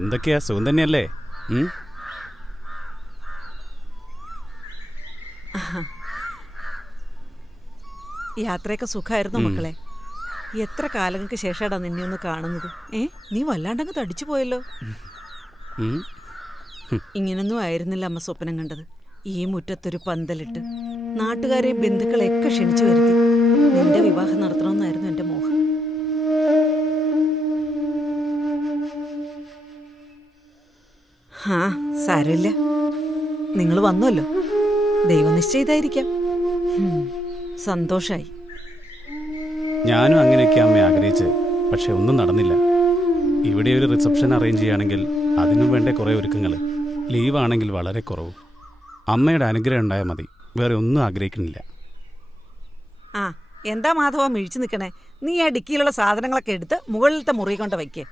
എന്തൊക്കെയാ, സുഖം തന്നെയല്ലേ? യാത്രയൊക്കെ സുഖമായിരുന്നു മക്കളെ. എത്ര കാലങ്ങൾക്ക് ശേഷാടാ നിന്നെ ഒന്ന് കാണുന്നത്. നീ വല്ലാണ്ടങ്ങ് തടിച്ചു പോയല്ലോ. ഇങ്ങനൊന്നും ആയിരുന്നില്ല അമ്മ സ്വപ്നം കണ്ടത്. ഈ മുറ്റത്തൊരു പന്തലിട്ട് നാട്ടുകാരെയും ബന്ധുക്കളെയൊക്കെ ക്ഷണിച്ചു വരുത്തി നിന്റെ വിവാഹം നടത്തണമെന്നായിരുന്നു എൻ്റെ മോഹം. സാരമില്ല, നിങ്ങൾ വന്നല്ലോ. ദൈവനിശ്ചയിതായിരിക്കാം. സന്തോഷായി. ഞാനും അങ്ങനെയൊക്കെ അമ്മ ആഗ്രഹിച്ച്, പക്ഷെ ഒന്നും നടന്നില്ല. ഇവിടെ ഒരു റിസപ്ഷൻ അറേഞ്ച് ചെയ്യുകയാണെങ്കിൽ അതിനും വേണ്ട കുറേ ഒരുക്കങ്ങൾ. ലീവാണെങ്കിൽ വളരെ കുറവ്. അമ്മയുടെ അനുഗ്രഹം ഉണ്ടായാൽ മതി, വേറെ ഒന്നും ആഗ്രഹിക്കുന്നില്ല. എന്താ മാധവ മിഴിച്ചു നിൽക്കണേ? നീ ആ ഡിക്കിയിലുള്ള സാധനങ്ങളൊക്കെ എടുത്ത് മുകളിലത്തെ മുറി കൊണ്ട് വയ്ക്കേ.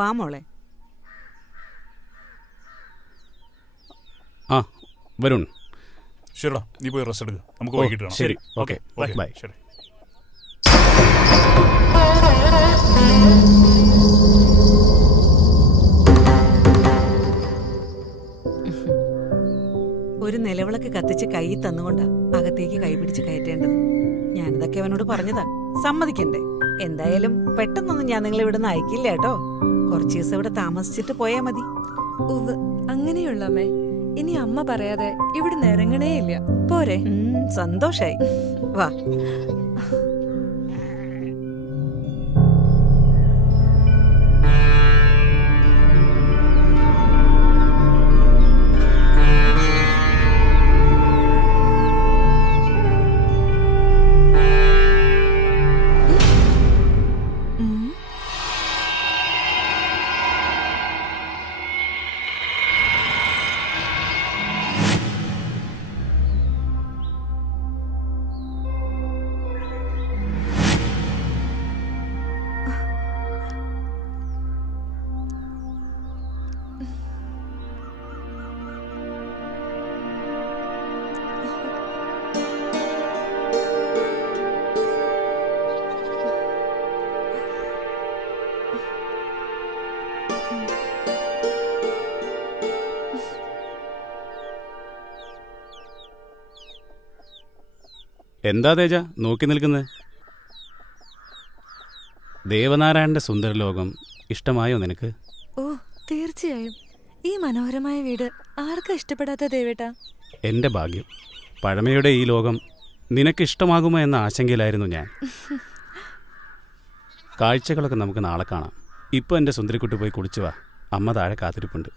വാ മോളെ. വരുൺ, ശരിടാ, നീ പോയി റെസ്റ്റ് എടുക്കുക. നമുക്ക് വൈകിട്ട് കാണാം. ശരി, ഓക്കെ, ബൈ. ശരി. ഒരു നിലവിളക്ക് കത്തിച്ച് കൈ തന്നുകൊണ്ടാ അകത്തേക്ക് കൈപിടിച്ച് കയറ്റേണ്ടത്. ഞാനിതൊക്കെ അവനോട് പറഞ്ഞതാ, സമ്മതിക്കണ്ടേ? എന്തായാലും പെട്ടെന്നൊന്നും ഞാൻ നിങ്ങളെ ഇവിടെ നിന്ന് അയക്കില്ല കേട്ടോ. കുറച്ച് ദിവസം ഇവിടെ താമസിച്ചിട്ട് പോയാ മതി. അങ്ങനെയുള്ളമ്മേ, ഇനി അമ്മ പറയാതെ ഇവിടെ ഇറങ്ങണേ ഇല്ല. പോരെ? സന്തോഷായി. വാ. എന്താ തേജ നോക്കി നിൽക്കുന്നത്? ദേവനാരായണന്റെ സുന്ദരലോകം ഇഷ്ടമായോ നിനക്ക്? തീർച്ചയായും. ഈ മനോഹരമായ വീട് ആർക്കാ ഇഷ്ടപ്പെടാത്ത ദേവേട്ടാ? എൻ്റെ ഭാഗ്യം. പഴമയുടെ ഈ ലോകം നിനക്ക് ഇഷ്ടമാകുമോ എന്ന ആശങ്കയിലായിരുന്നു ഞാൻ. കാഴ്ചകളൊക്കെ നമുക്ക് നാളെ കാണാം. ഇപ്പോൾ എൻ്റെ സുന്ദരിക്കുട്ടി പോയി കുളിച്ചു വാ, അമ്മ താഴെ കാത്തിരിപ്പുണ്ട്.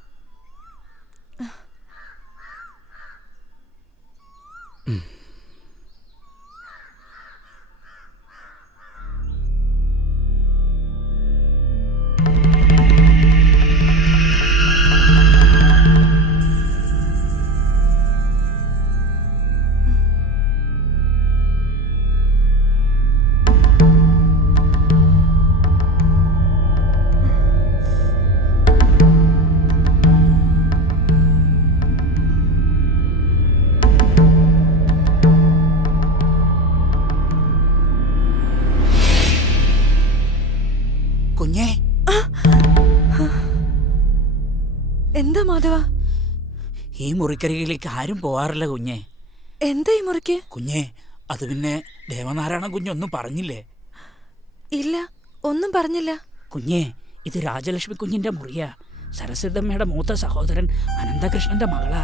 കുഞ്ഞേ, എന്താ മാധവ? ഈ മുറിക്കരികിലേക്ക് ആരും പോവാറില്ല കുഞ്ഞേ. എന്താ ഈ മുറിക്ക്? കുഞ്ഞേ, അത് പിന്നെ ദേവനാരായണ കുഞ്ഞൊന്നും പറഞ്ഞില്ലേ? ഇല്ല, ഒന്നും പറഞ്ഞില്ല. കുഞ്ഞേ, ഇത് രാജലക്ഷ്മി കുഞ്ഞിന്റെ മുറിയാ. സരസ്വതമ്മയുടെ മൂത്ത സഹോദരൻ അനന്തകൃഷ്ണന്റെ മകളാ.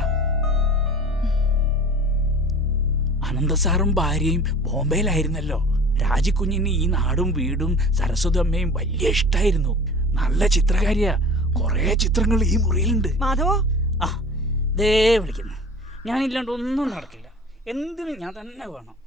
അനന്തസാറും ഭാര്യയും ബോംബെയിലായിരുന്നല്ലോ. രാജിക്കുഞ്ഞിന് ഈ നാടും വീടും സരസ്വതി അമ്മയും വലിയ ഇഷ്ടായിരുന്നു. നല്ല ചിത്രകാരിയാ. കൊറേ ചിത്രങ്ങൾ ഈ മുറിയിലുണ്ട്. മാധവോ, ദേ വിളിക്കുന്നു. ഞാനില്ലാണ്ട് ഒന്നും നടക്കില്ല. എന്തിനും ഞാൻ തന്നെ വേണം.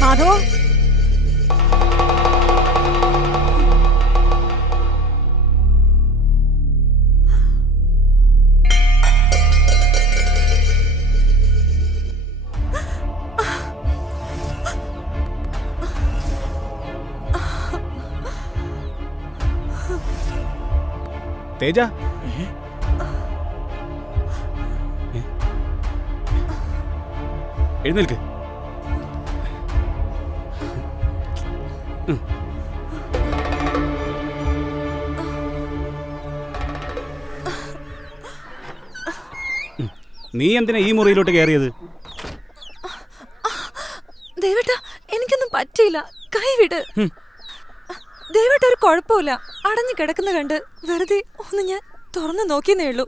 മാധവ, തേജ, എഴുന്നേൽക്ക്. നീ എന്തിനാ ഈ മുറിയിലോട്ട് കയറിയത്? ദേവേട്ടാ, എനിക്കൊന്നും പറ്റിയില്ല, കൈവിട്. ദേവേട്ട, ഒരു കുഴപ്പമില്ല. അടഞ്ഞു കിടക്കുന്ന കണ്ട് വെറുതെ ഒന്ന് ഞാൻ തുറന്നു നോക്കിയെന്നേ ഉള്ളൂ.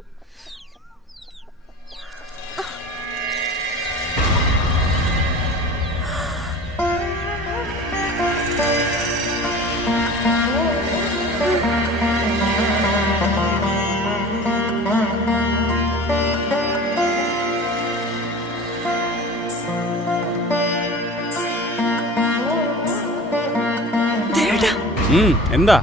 എന്താ?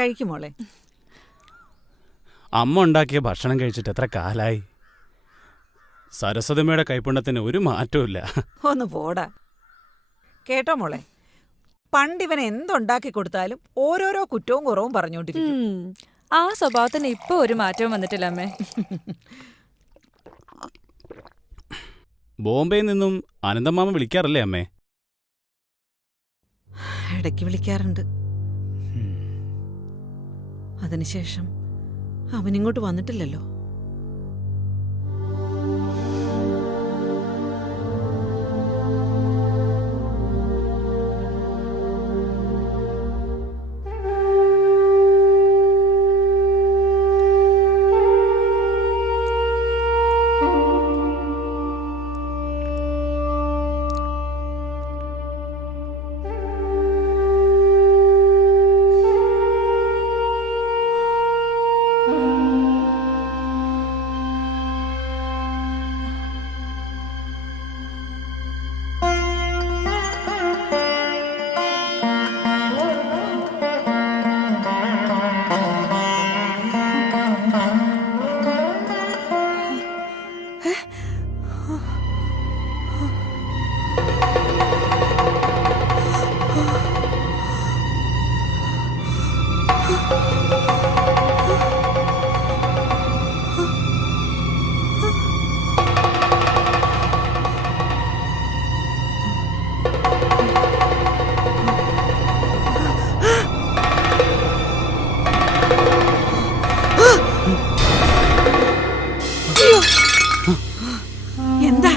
കഴിക്കുമോളെ. അമ്മ ഉണ്ടാക്കിയ ഭക്ഷണം കഴിച്ചിട്ട് എത്ര കാലായി. സരസ്വതമ്മയുടെ കൈപ്പുണ്യത്തിന് ഒരു മാറ്റവും ഇല്ല. ഒന്ന് പോടാ. കേട്ടോ മോളെ, പണ്ടിവൻ എന്തുണ്ടാക്കി കൊടുത്താലും ഓരോരോ കുറ്റവും കുറവും പറഞ്ഞോണ്ടിരിക്കും. ആ സ്വഭാവത്തിന് ഇപ്പൊ ഒരു മാറ്റവും വന്നിട്ടില്ല അമ്മേ. ബോംബെയിൽ നിന്നും അനന്തമാമ വിളിക്കാറില്ലേ അമ്മേ? ഇടയ്ക്ക് വിളിക്കാറുണ്ട്. അതിനുശേഷം അവനിങ്ങോട്ട് വന്നിട്ടില്ലല്ലോ. എന്താ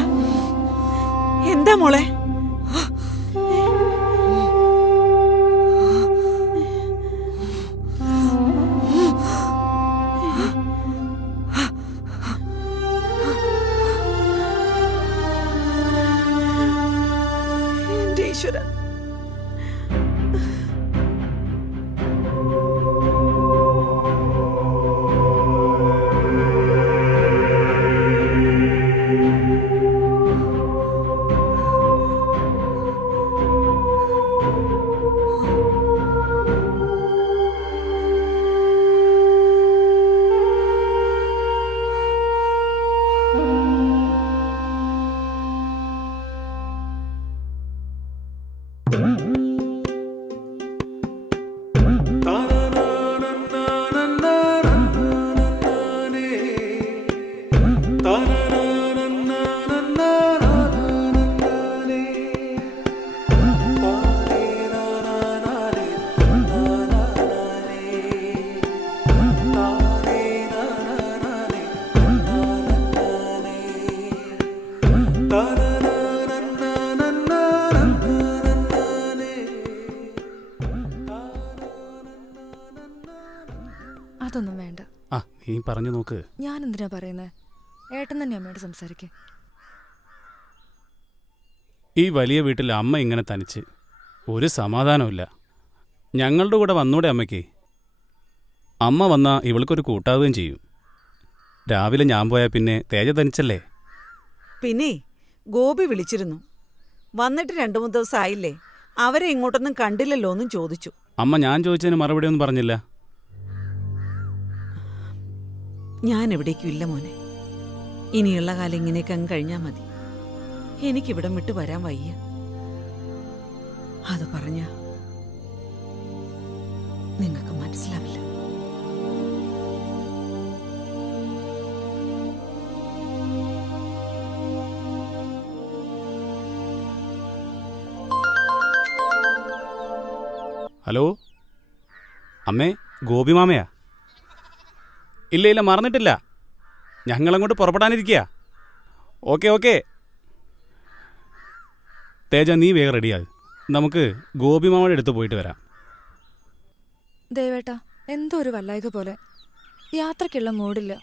എന്താ മോളെ? എന്റെ ഈശ്വര, അതൊന്നും വേണ്ട. ആ, നീ പറഞ്ഞു നോക്ക്. ഞാൻ എന്തിനാ പറയുന്നേ? ഏട്ടൻ തന്നെ അമ്മയോട് സംസാരിക്കേ. ഈ വലിയ വീട്ടിൽ അമ്മ ഇങ്ങനെ തനിച്ച് ഒരു സമാധാനമില്ല. ഞങ്ങളുടെ കൂടെ വന്നൂടെ അമ്മയ്ക്ക്? അമ്മ വന്നാൽ ഇവൾക്കൊരു കൂട്ടാവുകയും ചെയ്യും. രാവിലെ ഞാൻ പോയാൽ പിന്നെ തേജ തനിച്ചല്ലേ. പിന്നെ ഗോപി വിളിച്ചിരുന്നു. വന്നിട്ട് 2-3 ദിവസം ആയില്ലേ. അവരെ ഇങ്ങോട്ടൊന്നും കണ്ടില്ലല്ലോ എന്നും ചോദിച്ചു. അമ്മ ഞാൻ ചോദിച്ചതിന് മറുപടി ഒന്നും പറഞ്ഞില്ല. ഞാൻ എവിടേക്കും ഇല്ല മോനെ. ഇനിയുള്ള കാലം ഇങ്ങനെയൊക്കെ അങ്ങ് കഴിഞ്ഞാൽ മതി. എനിക്കിവിടം വിട്ട് വരാൻ വയ്യ. അത് പറഞ്ഞ നിങ്ങൾക്ക് മനസ്സിലാവില്ല. ഹലോ അമ്മേ, ഗോപിമാമയാ? ഇല്ല ഇല്ല, മറന്നിട്ടില്ല. ഞങ്ങളങ്ങോട്ട് പുറപ്പെടാനിരിക്കുക. Okay okay. തേജ, നീ വേഗം റെഡിയാകും. നമുക്ക് ഗോപിമാമയുടെ അടുത്ത് പോയിട്ട് വരാം. ദേവേട്ടാ, എന്തോ ഒരു വല്ലായ്ക പോലെ. യാത്രയ്ക്കുള്ള മൂഡില്ല.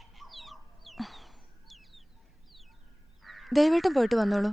ദേവേട്ടൻ പോയിട്ട് വന്നോളൂ.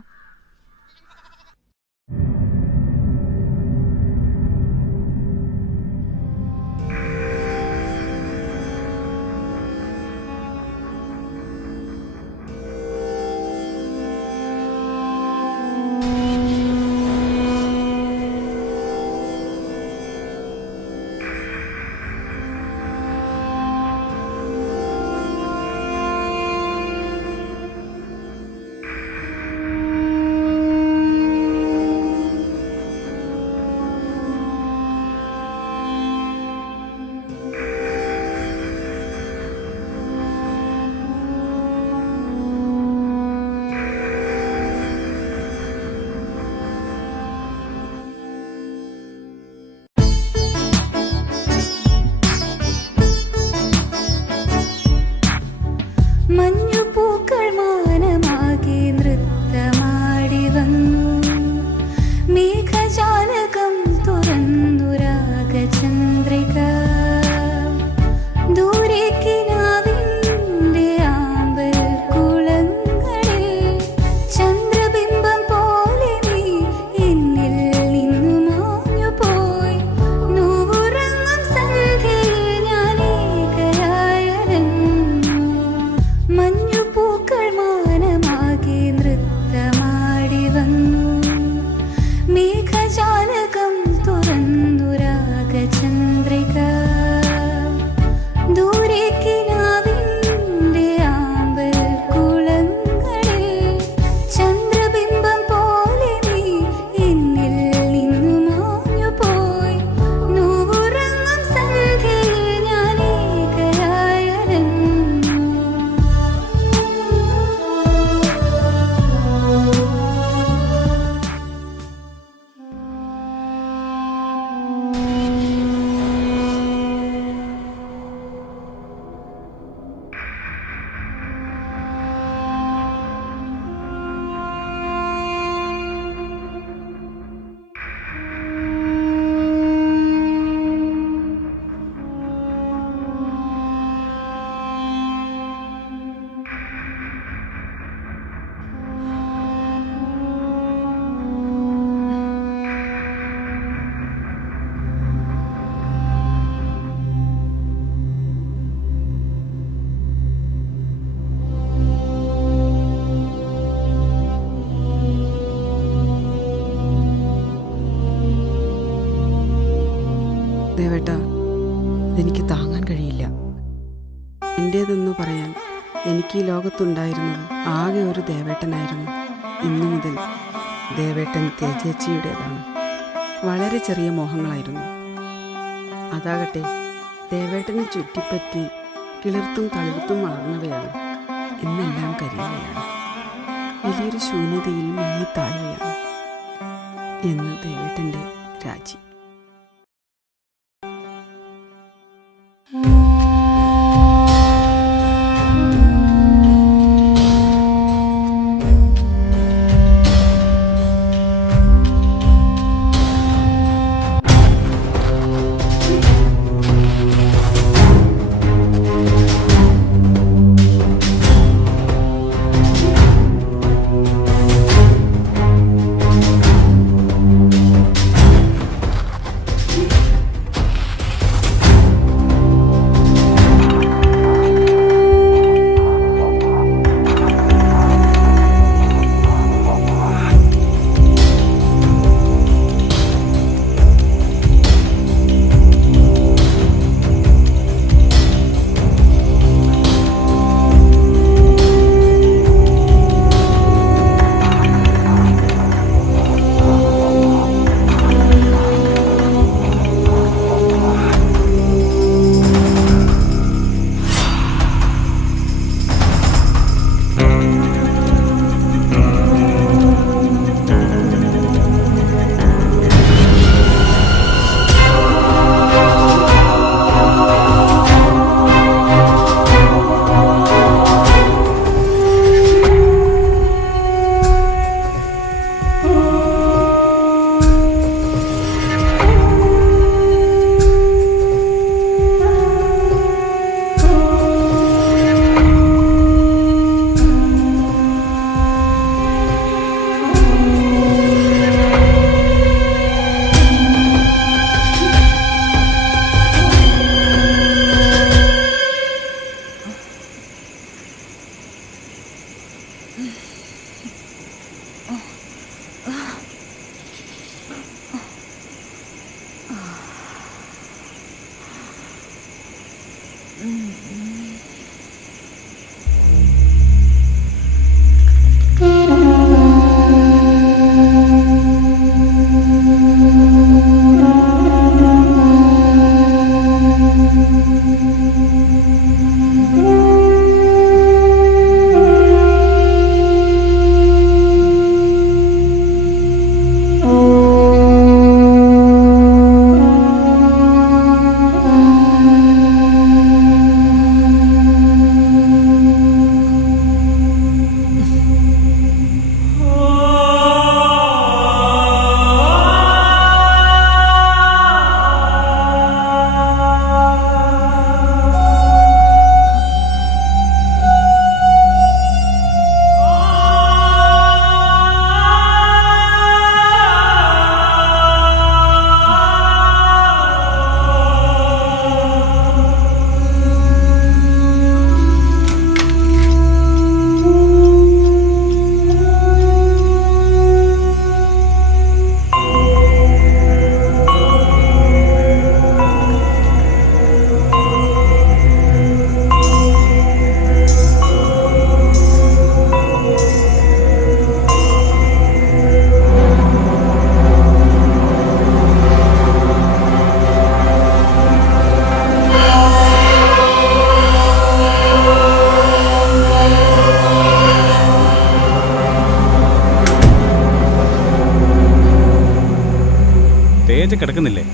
ചന്ദ്രിക ദൂരെ കിനാവിന്റെ ആമ്പൽ കുളങ്ങളിൽ ചന്ദ്രബിംബം പോലെ നീ എന്നിൽ നിന്നു മാഞ്ഞു പോയി. നൂറുറങ്ങും സന്ധ്യയിൽ ഞാൻ ഏകയായലഞ്ഞു. ദേവേട്ട, ഇതെനിക്ക് താങ്ങാൻ കഴിയില്ല. എൻ്റേതെന്നു പറയാൻ എനിക്ക് ഈ ലോകത്തുണ്ടായിരുന്നത് ആകെ ഒരു ദേവേട്ടനായിരുന്നു. ഇന്നു മുതൽ ദേവേട്ടൻ തേജേച്ചിയുടേതാണ്. വളരെ ചെറിയ മോഹങ്ങളായിരുന്നു. അതാകട്ടെ ദേവേട്ടനെ ചുറ്റിപ്പറ്റി കിളിർത്തും തളിർത്തും വളർന്നവയാണ്. ഇന്നെല്ലാം കരിയുകയാണ്. വലിയൊരു ശൂന്യതയിൽ മുങ്ങിത്താഴുകയാണ്. എന്ന് ദേവേട്ടൻ്റെ രാജി. കിടക്കുന്നില്ലേ?